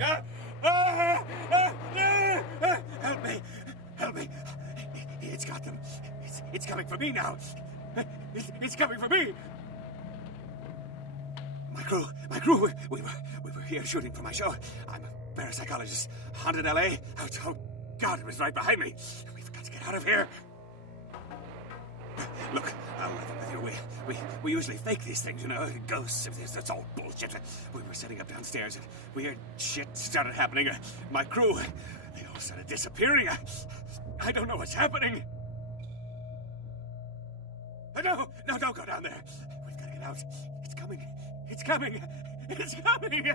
Help me! Help me! It's got them. It's coming for me now. It's coming for me. My crew. We were here shooting for my show. I'm a parapsychologist. Haunted L.A. Oh, God, it was right behind me. We've got to get out of here. Look, I'll leave it with you. We usually fake these things, you know, ghosts. That's all bullshit. We were setting up downstairs and weird shit started happening. My crew, they all started disappearing. I don't know what's happening. No, don't go down there. We've got to get out. It's coming. It's coming. It's coming.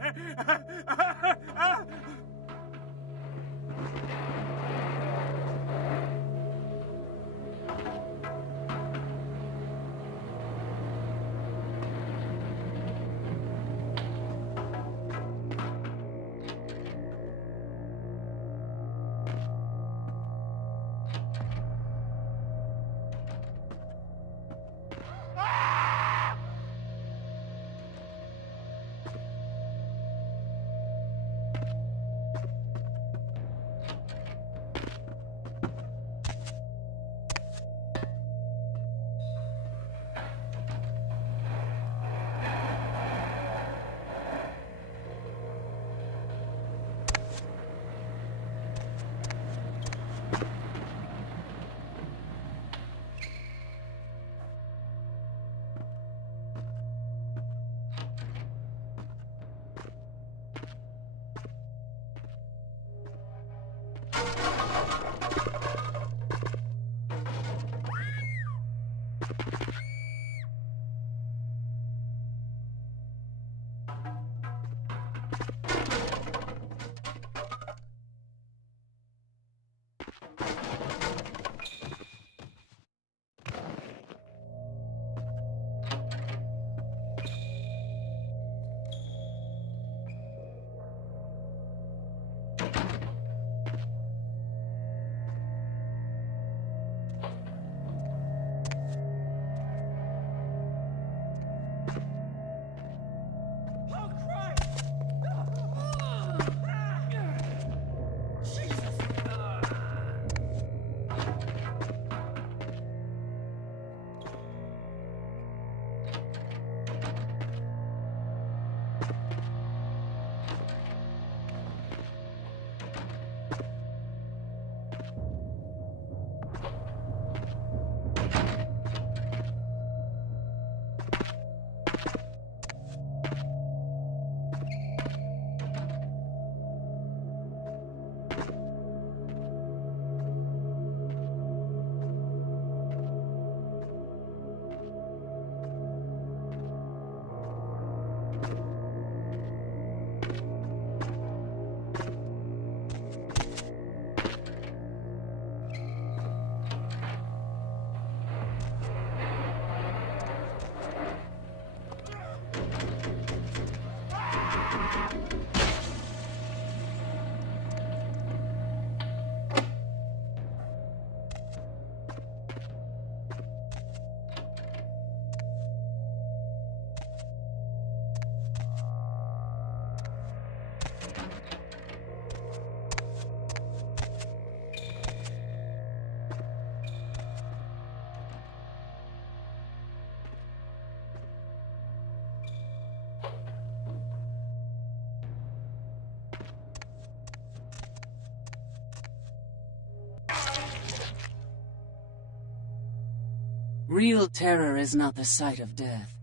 Real terror is not the sight of death.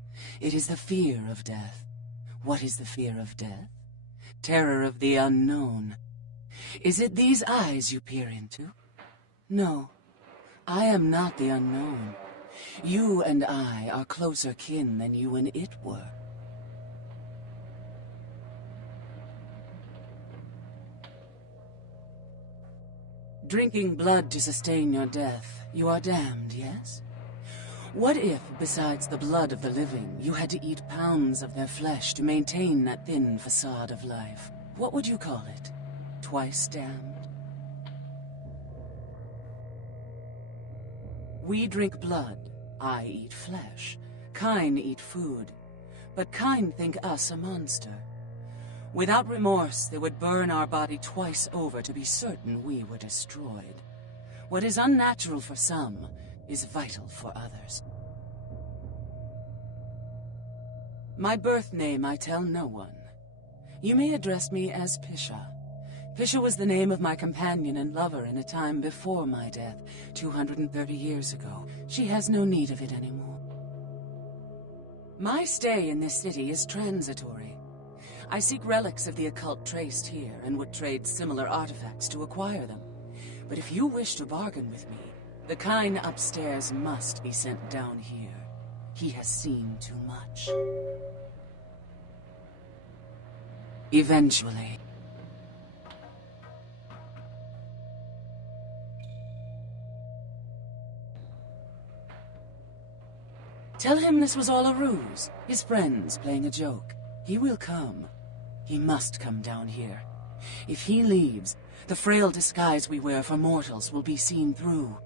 It is the fear of death. What is the fear of death? Terror of the unknown. Is it these eyes you peer into? No, I am not the unknown. You and I are closer kin than you and it were. Drinking blood to sustain your death, you are damned, yes? What if, besides the blood of the living, you had to eat pounds of their flesh to maintain that thin facade of life? What would you call it? Twice damned? We drink blood, I eat flesh. Kine eat food. But Kine think us a monster. Without remorse, they would burn our body twice over to be certain we were destroyed. What is unnatural for some is vital for others. My birth name I tell no one. You may address me as Pisha. Pisha was the name of my companion and lover in a time before my death, 230 years ago. She has no need of it anymore. My stay in this city is transitory. I seek relics of the occult traced here and would trade similar artifacts to acquire them. But if you wish to bargain with me, the kind upstairs must be sent down here. He has seen too much. Eventually. Tell him this was all a ruse, his friends playing a joke. He will come. He must come down here. If he leaves, the frail disguise we wear for mortals will be seen through.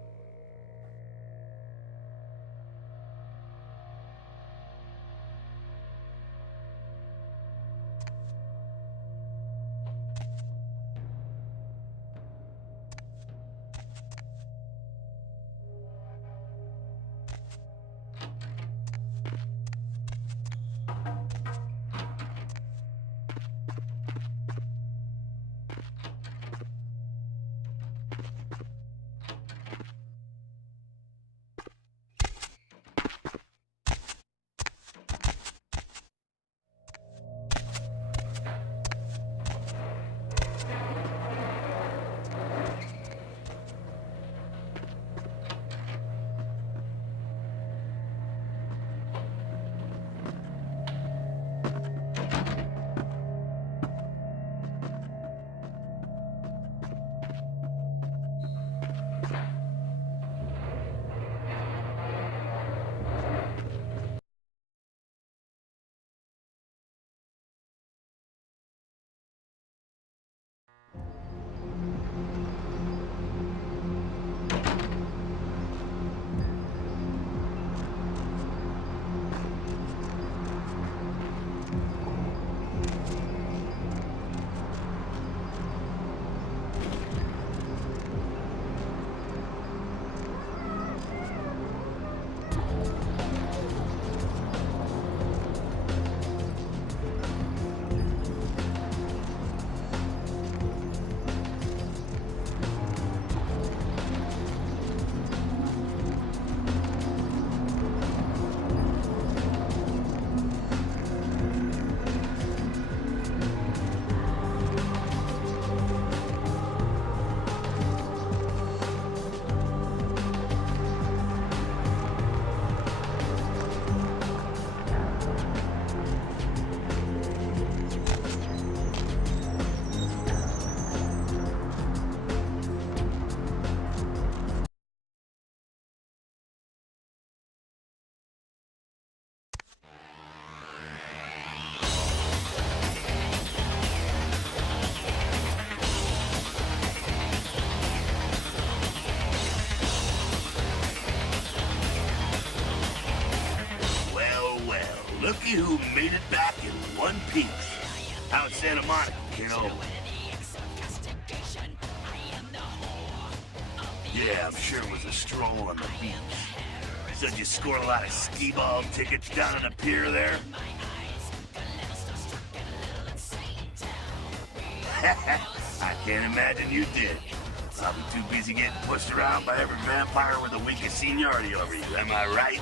Looky who made it back in one piece. Out Santa Monica, kiddo. Yeah, I'm sure it was a stroll on the beach. Said you scored a lot of skee-ball tickets down on the pier there? I can't imagine you did. Probably too busy getting pushed around by every vampire with the weakest seniority over you, am I right?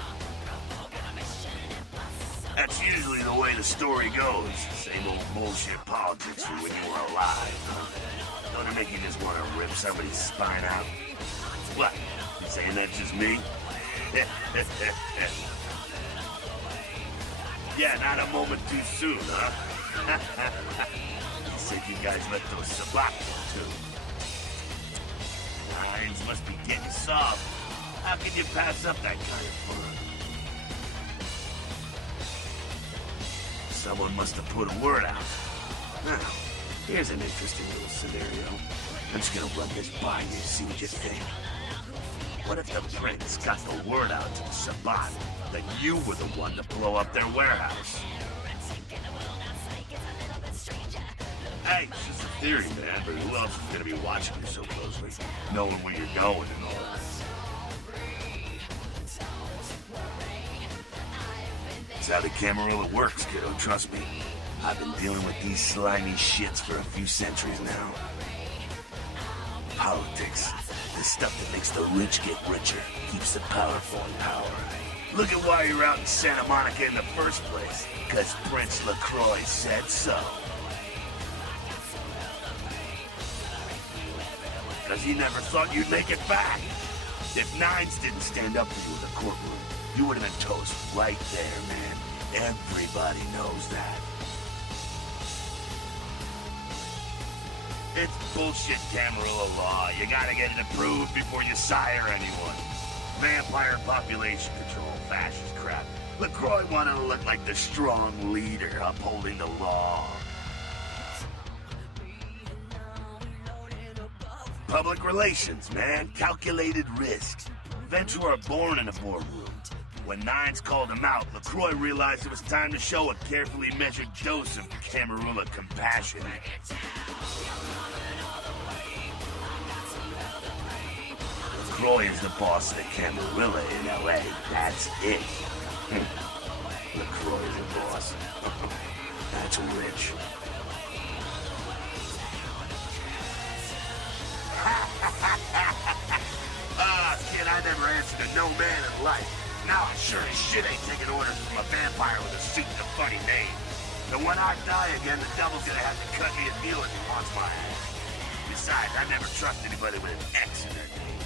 That's usually the way the story goes. Same old bullshit politics from when you were alive. Don't it make you just want to rip somebody's spine out? What? You saying that's just me? Yeah, not a moment too soon, huh? You said you guys let those sabat go too. Minds must be getting soft. How can you pass up that kind of fun? Someone must have put a word out. Now, here's an interesting little scenario. I'm just gonna run this by you, see what you think. What if the prince got the word out to the Sabbat that you were the one to blow up their warehouse? Hey, it's just a theory, man, but who else is gonna be watching you so closely? Knowing where you're going and all that. That's how the Camarilla works, kiddo, trust me. I've been dealing with these slimy shits for a few centuries now. Politics. The stuff that makes the rich get richer, keeps the powerful in power. Look at why you're out in Santa Monica in the first place. Because Prince LaCroix said so. Because he never thought you'd make it back. If Nines didn't stand up for you in the courtroom, you would have been toast right there, man. Everybody knows that. It's bullshit Camarilla law. You gotta get it approved before you sire anyone. Vampire population control, fascist crap. LaCroix wanted to look like the strong leader upholding the law. Public relations, man. Calculated risk. Ventura born in a boardroom. When Nines called him out, LaCroix realized it was time to show a carefully measured dose of Camarilla compassion. LaCroix is the boss of the Camarilla in L.A. That's it. LaCroix is the boss. That's rich. Kid, I never answered to no man in life. Now I sure as shit ain't taking orders from a vampire with a suit and a funny name. And when I die again, the devil's gonna have to cut me a deal if he wants my ass. Besides, I never trust anybody with an X in their name.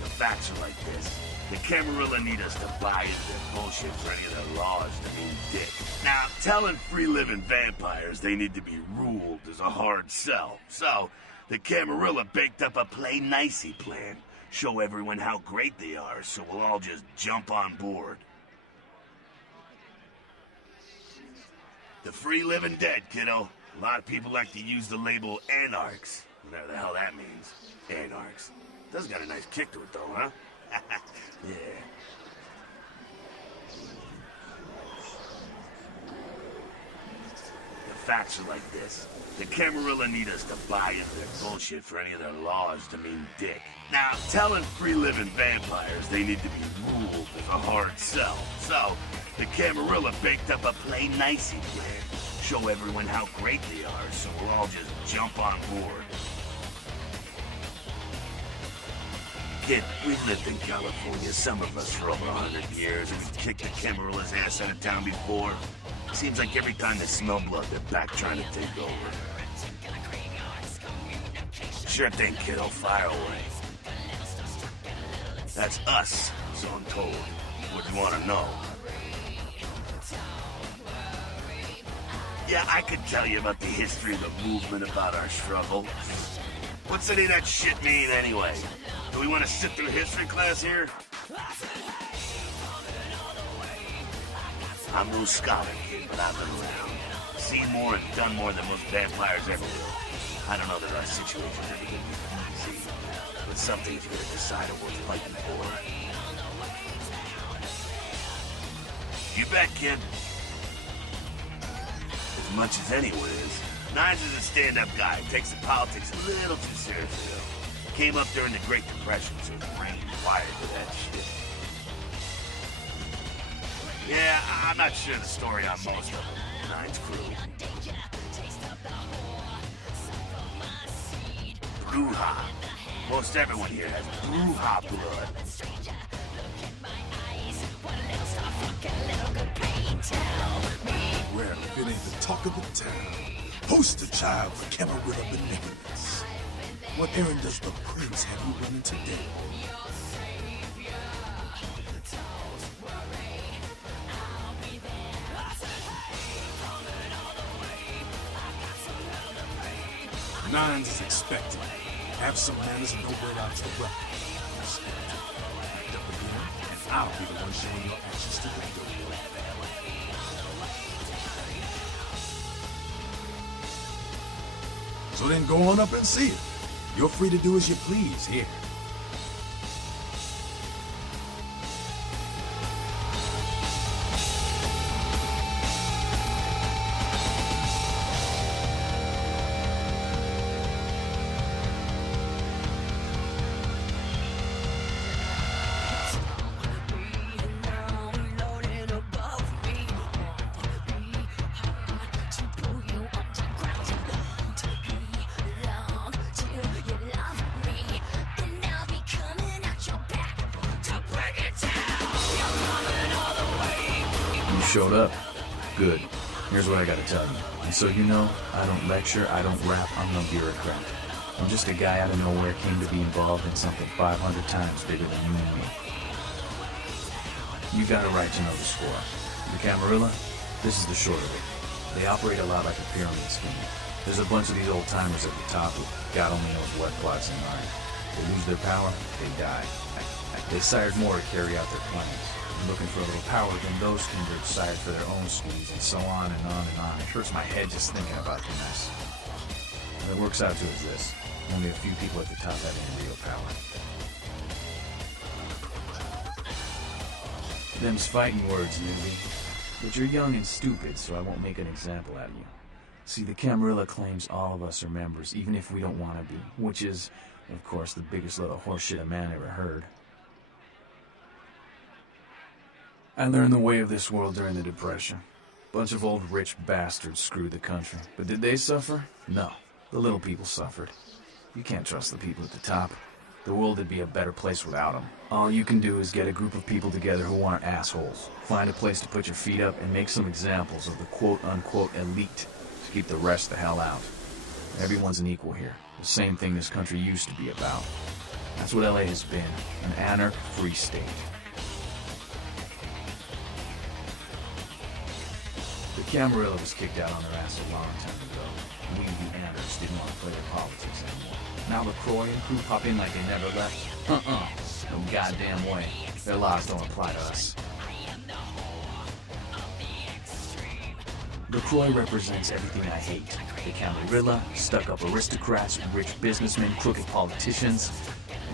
The facts are like this. The Camarilla need us to buy into their bullshit for any of their laws to mean dick. Now, telling free-living vampires they need to be ruled is a hard sell. So, the Camarilla baked up a play-nicey plan. Show everyone how great they are, so we'll all just jump on board. The free-living dead, kiddo. A lot of people like to use the label anarchs. Whatever the hell that means. Anarchs. Does got a nice kick to it, though, huh? Yeah. The facts are like this. The Camarilla need us to buy into their bullshit for any of their laws to mean dick. Now, telling free-living vampires they need to be ruled is a hard sell. So, the Camarilla baked up a play-nicey plan. Show everyone how great they are, so we'll all just jump on board. Kid, we've lived in California, some of us for over 100 years, and we've kicked the Camarilla's ass out of town before. Seems like every time they smell blood, they're back trying to take over. Sure thing, kiddo, fire away. That's us, so I'm told. What do you want to know? Yeah, I could tell you about the history of the movement, about our struggle. What's any of that shit mean, anyway? Do we want to sit through history class here? I'm no scholar, kid, but I've been around. Seen more and done more than most vampires ever will. I don't know that our situation's ever going to be easy, but some things you gotta decide are worth fighting for. You bet, kid. As much as anyone is. Nines is a stand-up guy, takes the politics a little too seriously, though. Came up during the Great Depression, so his brain wired for that shit. Yeah, I'm not sure the story on most of them. Nines crew. Bruja. Most everyone here has Bruja blood. Well, if it ain't the talk of the town, poster child for Camarilla benevolence. What errand does the prince have you running today? Nines is expected. Have some manners and don't wear out your brother. Respect. Act up again, and I'll be the one showing your actions to the door. So then go on up and see it. You're free to do as you please here. showed up. Good. Here's what I gotta tell you. And so you know, I don't lecture, I don't rap, I'm no bureaucrat. I'm just a guy out of nowhere came to be involved in something 500 times bigger than you and me. You got a right to know the score. The Camarilla, this is the short of it. They operate a lot like a pyramid scheme. There's a bunch of these old-timers at the top who God only knows what plots in mind. They lose their power, they die. They sired more to carry out their plans. Looking for a little power, then those kindred sired for their own schemes, and so on and on and on. It hurts my head just thinking about the mess. What it works out to is this. Only a few people at the top have any real power. Them's fighting words, newbie. But you're young and stupid, so I won't make an example out of you. See, the Camarilla claims all of us are members, even if we don't want to be. Which is, of course, the biggest little horseshit a man ever heard. I learned the way of this world during the Depression. Bunch of old rich bastards screwed the country. But did they suffer? No. The little people suffered. You can't trust the people at the top. The world would be a better place without them. All you can do is get a group of people together who aren't assholes. Find a place to put your feet up and make some examples of the quote-unquote elite to keep the rest the hell out. Everyone's an equal here. The same thing this country used to be about. That's what LA has been. An anarch free state. The Camarilla was kicked out on their ass a long time ago. We, the anarchs, didn't want to play their politics anymore. Now LaCroix and crew pop in like they never left. No goddamn way. Their laws don't apply to us. LaCroix represents everything I hate. The Camarilla, stuck-up aristocrats, rich businessmen, crooked politicians.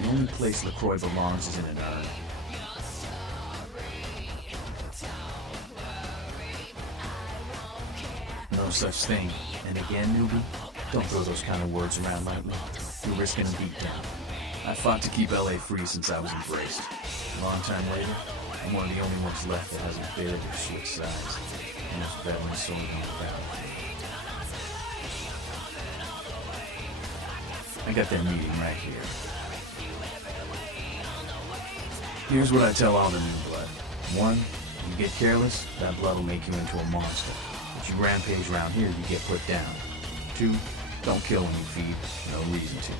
The only place LaCroix belongs is in an urn. No such thing. And again, newbie, don't throw those kind of words around lightly. You're risking a beatdown. I fought to keep LA free since I was embraced. A long time later, I'm one of the only ones left that hasn't bared or switched sides. And it's veteran sword on the battlefield. I got that meeting right here. Here's what I tell all the new blood. 1, you get careless, that blood will make you into a monster. If you rampage around here, you get put down. 2, don't kill when you feed, no reason to.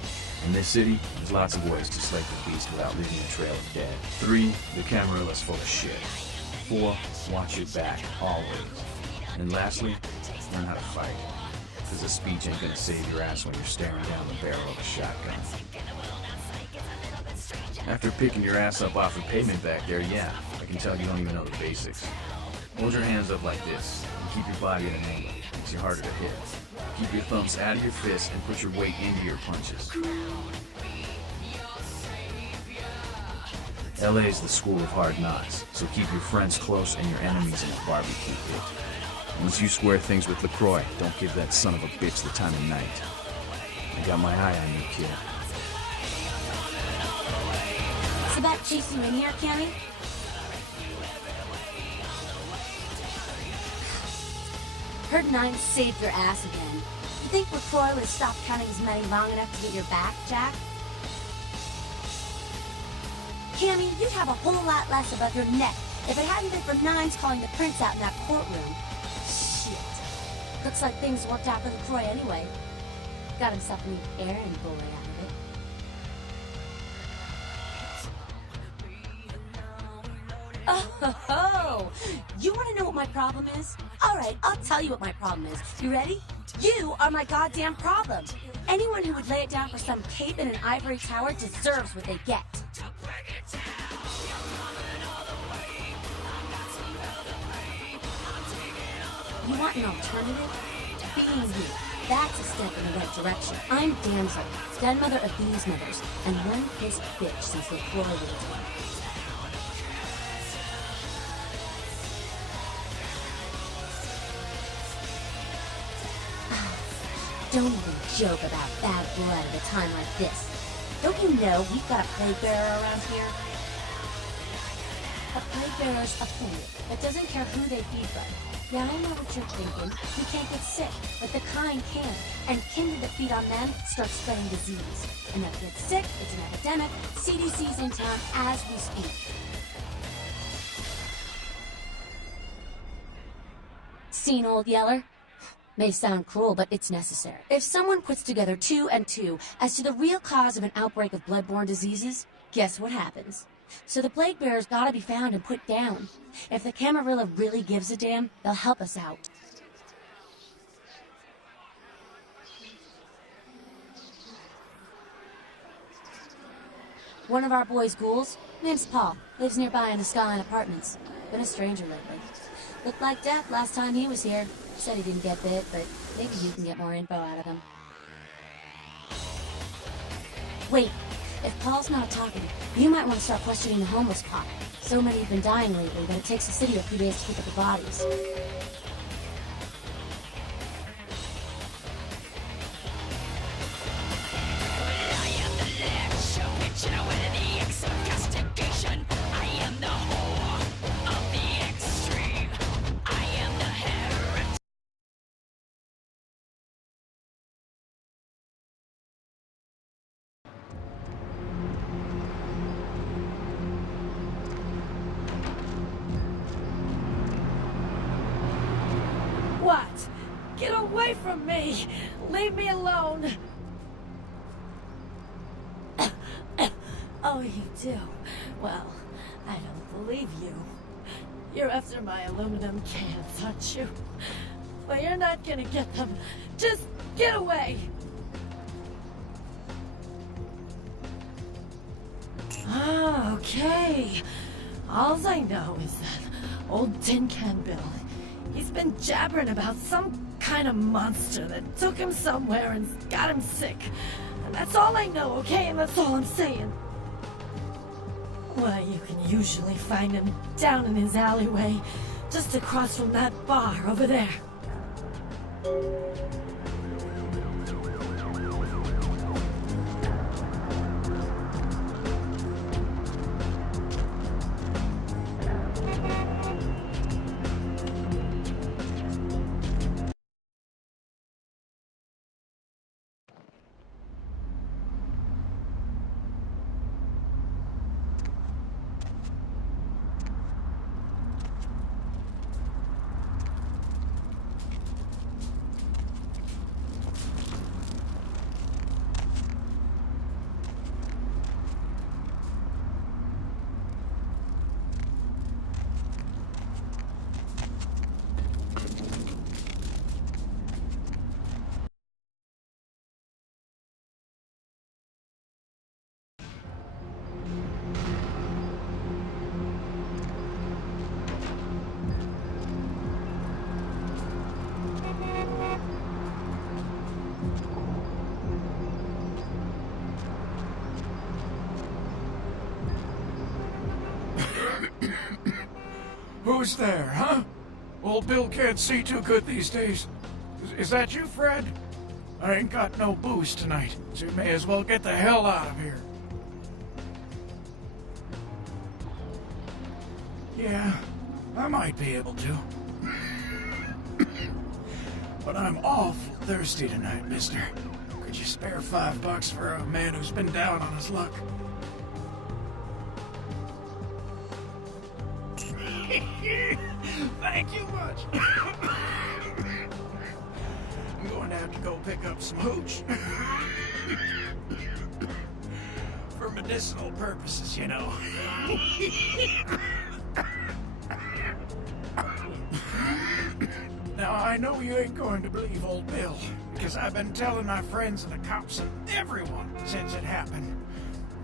In this city, there's lots of ways to slake the beast without leaving a trail of dead. 3, the Camarilla's full of shit. 4, watch your back, always. And lastly, learn how to fight. Because a speech ain't gonna save your ass when you're staring down the barrel of a shotgun. After picking your ass up off the pavement back there, yeah, I can tell you don't even know the basics. Hold your hands up like this, and keep your body at an angle. Makes you harder to hit. Keep your thumbs out of your fists and put your weight into your punches. LA is the school of hard knocks, so keep your friends close and your enemies in a barbecue pit. Once you square things with LaCroix, don't give that son of a bitch the time of night. I got my eye on you, kid. What's about chasing in here, Cammy? Heard 9 saved your ass again. You think LaCroix would have stopped counting his money long enough to get your back, Jack? Cammy, you'd have a whole lot less above your neck if it hadn't been for 9's calling the prince out in that courtroom. Shit. Looks like things worked out for LaCroix anyway. Got himself a new errand boy out of it. Oh, you want to know what my problem is? All right, I'll tell you what my problem is. You ready? You are my goddamn problem. Anyone who would lay it down for some cape in an ivory tower deserves what they get. You want an alternative? Being you. That's a step in the right direction. I'm Damsel, den mother of these mothers, and one pissed bitch since LaCroix was born. Don't even joke about bad blood at a time like this. Don't you know we've got a plague bearer around here? A plague bearer's a plague that doesn't care who they feed from. Yeah, I know what you're thinking. We can't get sick, but the kind can. And kindred that feed on them start spreading disease. Enough get sick, it's an epidemic. CDC's in town as we speak. Seen Old Yeller? May sound cruel, but it's necessary. If someone puts together 2 and 2 as to the real cause of an outbreak of bloodborne diseases, guess what happens? So the plague bearers gotta be found and put down. If the Camarilla really gives a damn, they'll help us out. One of our boys' ghouls, name's Paul, lives nearby in the Skyline Apartments. Been a stranger lately. Looked like death last time he was here. Said he didn't get bit, but maybe you can get more info out of him. Wait, if Paul's not talking, you might want to start questioning the homeless pot. So many have been dying lately that it takes the city a few days to pick up the bodies. What? Get away from me! Leave me alone! Oh, you do? Well, I don't believe you. You're after my aluminum cans, aren't you? Well, you're not gonna get them. Just get away! Ah, okay. All I know is that old Tin Can Bill, he's been jabbering about some kind of monster that took him somewhere and got him sick. And that's all I know, okay? And that's all I'm saying. Well, you can usually find him down in his alleyway, just across from that bar over there. Who's there, huh? Old Bill can't see too good these days. Is that you, Fred? I ain't got no booze tonight, so you may as well get the hell out of here. Yeah, I might be able to. But I'm awful thirsty tonight, mister. Could you spare $5 for a man who's been down on his luck? Thank you much. I'm going to have to go pick up some hooch. For medicinal purposes, you know. Now, I know you ain't going to believe old Bill, because I've been telling my friends and the cops and everyone since it happened.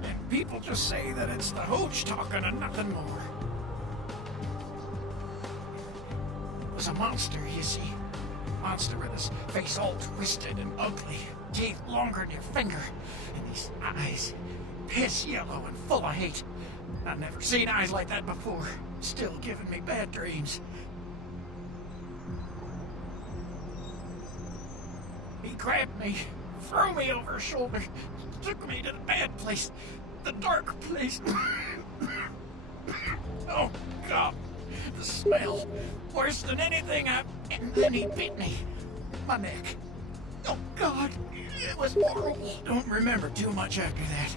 And people just say that it's the hooch talking and nothing more. It was a monster, you see. A monster with his face all twisted and ugly, teeth longer than your finger, and these eyes piss yellow and full of hate. I've never seen eyes like that before. Still giving me bad dreams. He grabbed me, threw me over his shoulder, took me to the bad place, the dark place. Oh, God. The smell, worse than anything and then he bit me. My neck. Oh, God. It was horrible. Don't remember too much after that.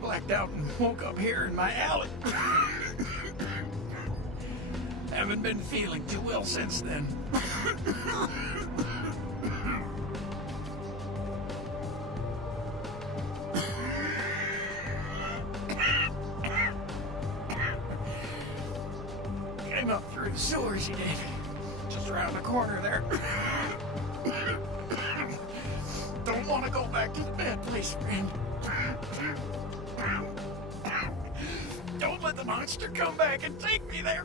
Blacked out and woke up here in my alley. Haven't been feeling too well since then. Came up through the sewers, you did. Just around the corner there. Don't want to go back to the bad place, friend. Don't let the monster come back and take me there.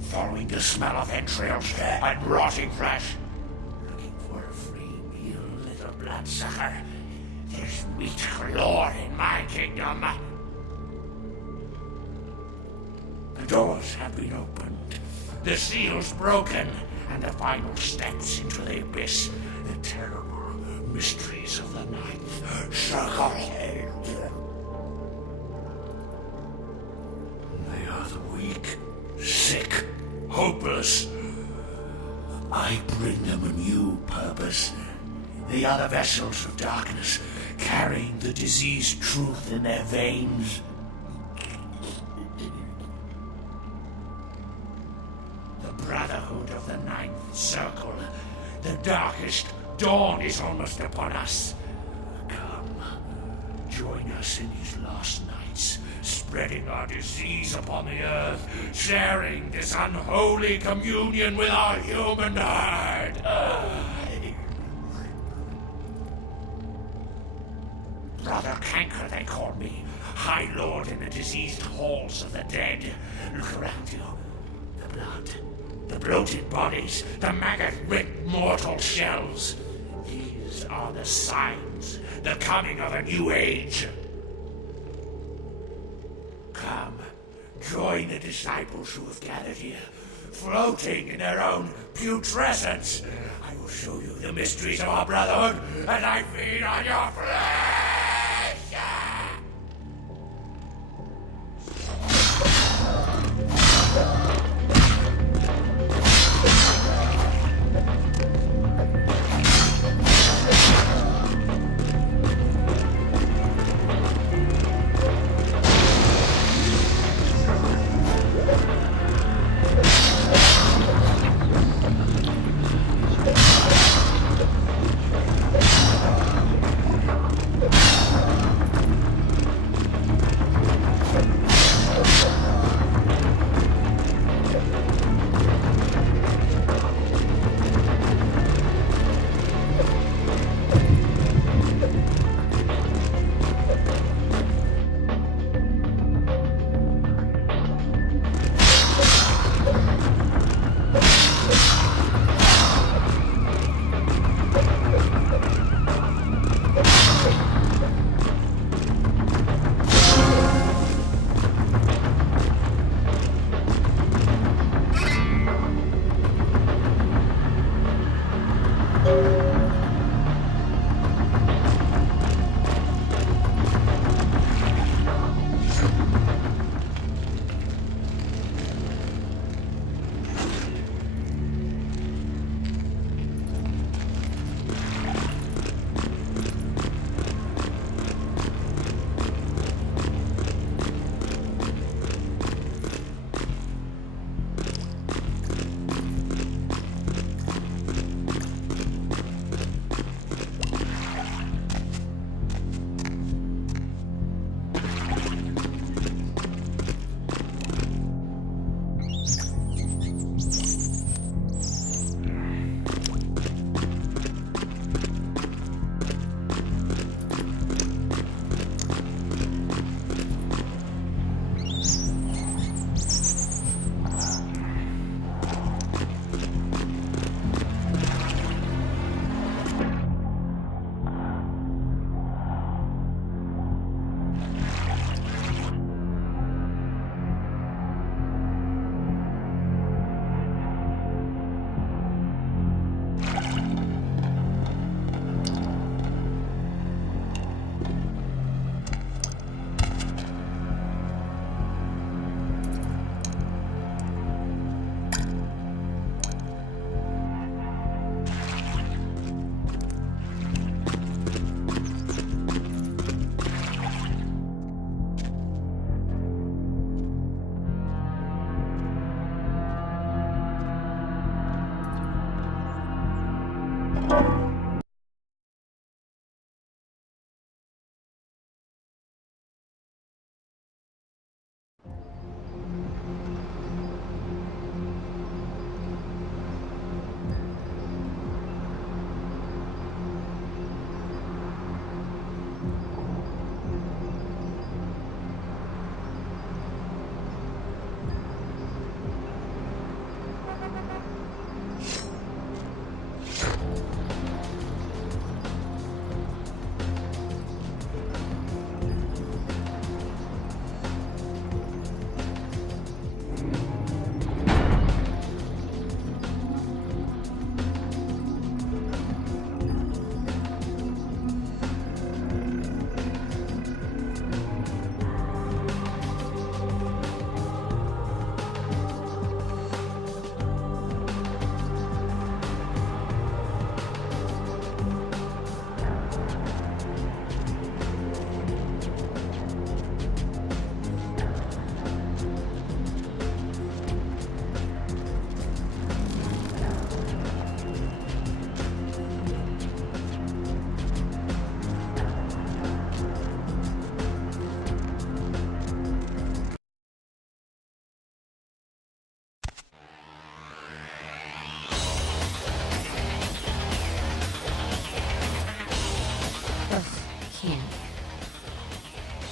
Following the smell of entrails and rotting flesh. Looking for a free meal, little bloodsucker. There's meat galore in my kingdom. The doors have been opened, the seals broken, and the final steps into the abyss. The terrible mysteries of the ninth circle. They are the weak, sick, hopeless. I bring them a new purpose. They are the vessels of darkness, carrying the diseased truth in their veins. The Brotherhood of the Ninth Circle. The darkest dawn is almost upon us. Come, join us in these last nights, spreading our disease upon the earth, sharing this unholy communion with our human herd. Brother Canker, they call me, High Lord in the diseased halls of the dead. Look around you. The blood, the bloated bodies, the maggot-ripped mortal shells. These are the signs, the coming of a new age. Join the disciples who have gathered here, floating in their own putrescence. I will show you the mysteries of our brotherhood as I feed on your flesh!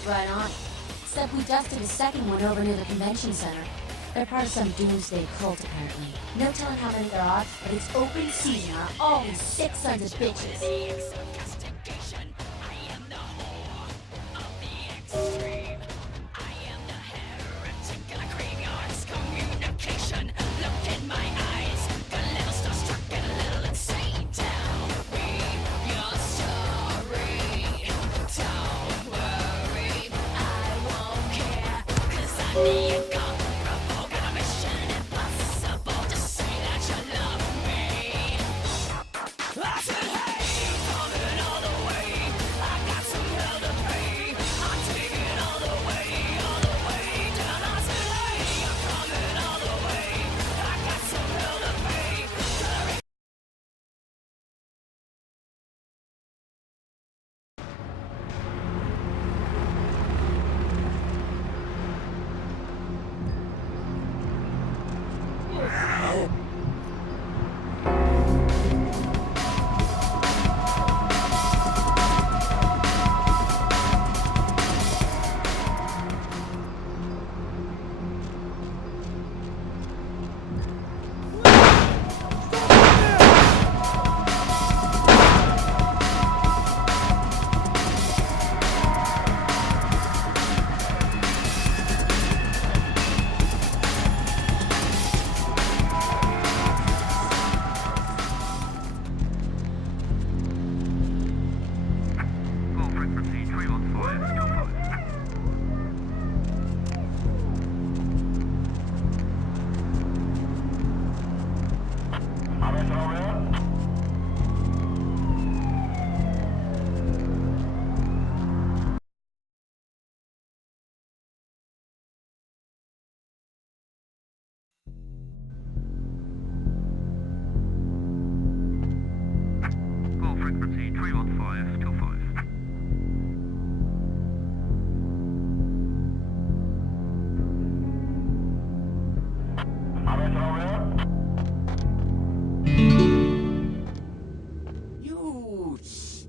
Right on. Except we dusted a second one over near the convention center. They're part of some doomsday cult, apparently. No telling how many there are, but it's open season on all these sick sons of bitches.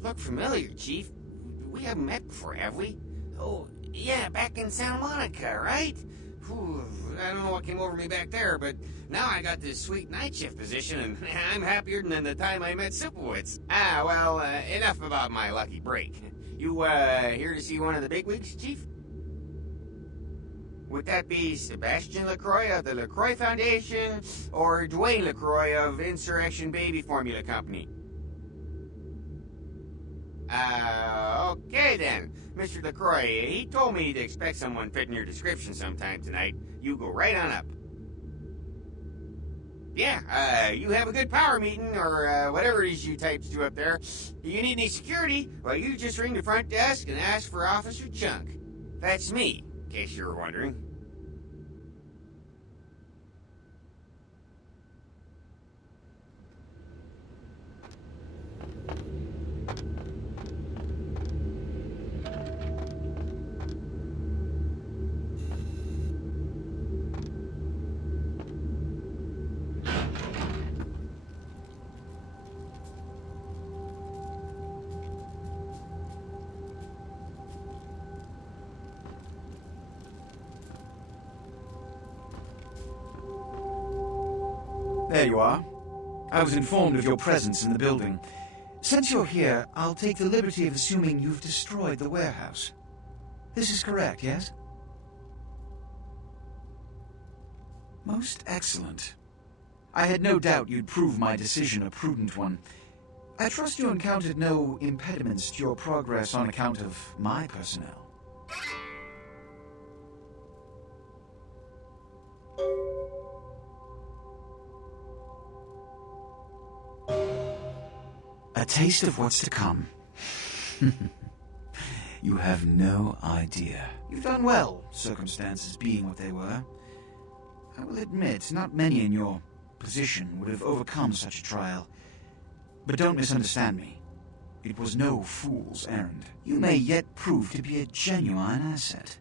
Look familiar, Chief. We haven't met before, have we? Oh, yeah, back in Santa Monica, right? Whew, I don't know what came over me back there, but now I got this sweet night shift position, and I'm happier than the time I met Sipowicz. Ah, well, enough about my lucky break. You, here to see one of the bigwigs, Chief? Would that be Sebastian LaCroix of the LaCroix Foundation, or Dwayne LaCroix of Insurrection Baby Formula Company? Okay then. Mr. LaCroix, he told me to expect someone fitting your description sometime tonight. You go right on up. Yeah, you have a good power meeting, or whatever it is you types do up there. Do you need any security? Well, you just ring the front desk and ask for Officer Chunk. That's me, in case you were wondering. There you are. I was informed of your presence in the building. Since you're here, I'll take the liberty of assuming you've destroyed the warehouse. This is correct, yes? Most excellent. I had no doubt you'd prove my decision a prudent one. I trust you encountered no impediments to your progress on account of my personnel. A taste of what's to come. You have no idea. You've done well, circumstances being what they were. I will admit, not many in your position would have overcome such a trial. But don't misunderstand me. It was no fool's errand. You may yet prove to be a genuine asset.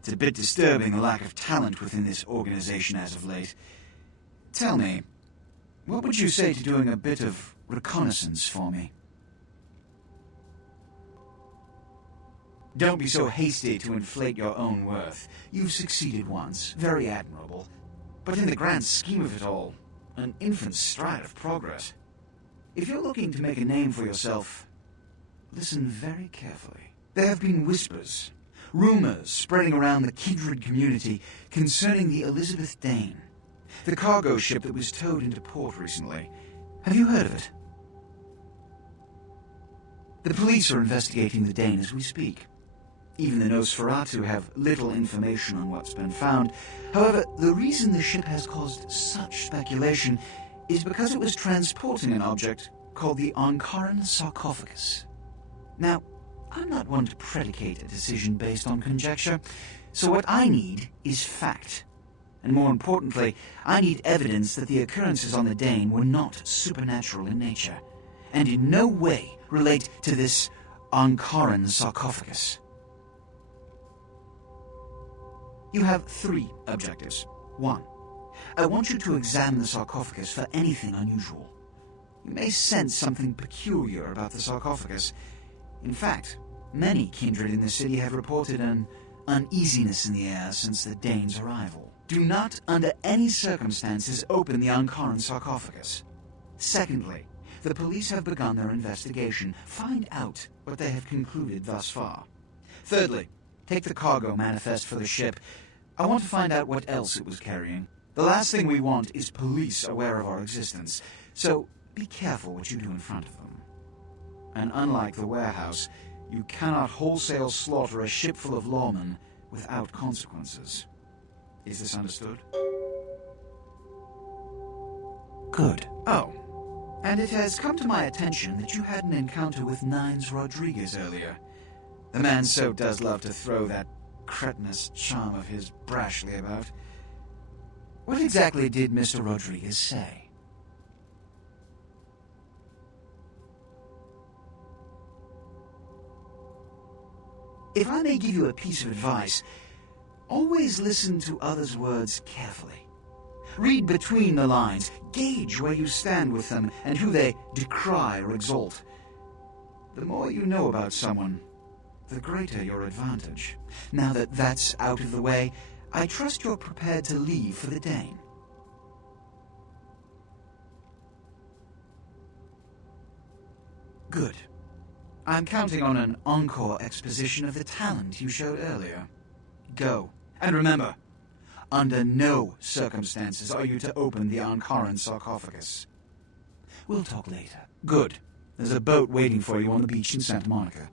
It's a bit disturbing the lack of talent within this organization as of late. Tell me, what would you say to doing a bit of reconnaissance for me? Don't be so hasty to inflate your own worth. You've succeeded once, very admirable. But in the grand scheme of it all, an infant's stride of progress. If you're looking to make a name for yourself, listen very carefully. There have been whispers, rumors spreading around the kindred community concerning the Elizabeth Dane, the cargo ship that was towed into port recently. Have you heard of it? The police are investigating the Dane as we speak. Even the Nosferatu have little information on what's been found. However, the reason the ship has caused such speculation is because it was transporting an object called the Ankaran sarcophagus. Now, I'm not one to predicate a decision based on conjecture, so what I need is fact. And more importantly, I need evidence that the occurrences on the Dane were not supernatural in nature, and in no way relate to this Ankaran sarcophagus. You have 3 objectives. 1. I want you to examine the sarcophagus for anything unusual. You may sense something peculiar about the sarcophagus. In fact, many kindred in the city have reported an uneasiness in the air since the Dane's arrival. Do not, under any circumstances, open the Ankaran sarcophagus. Secondly, the police have begun their investigation. Find out what they have concluded thus far. Thirdly, take the cargo manifest for the ship. I want to find out what else it was carrying. The last thing we want is police aware of our existence, so be careful what you do in front of them. And unlike the warehouse, you cannot wholesale slaughter a ship full of lawmen without consequences. Is this understood? Good. Oh, and it has come to my attention that you had an encounter with Nines Rodriguez earlier. The man so does love to throw that cretinous charm of his brashly about. What exactly did Mr. Rodriguez say? If I may give you a piece of advice, always listen to others' words carefully. Read between the lines, gauge where you stand with them and who they decry or exalt. The more you know about someone, the greater your advantage. Now that that's out of the way, I trust you're prepared to leave for the Dane. Good. I'm counting on an encore exposition of the talent you showed earlier. Go. And remember, under no circumstances are you to open the Ankaran sarcophagus. We'll talk later. Good. There's a boat waiting for you on the beach in Santa Monica.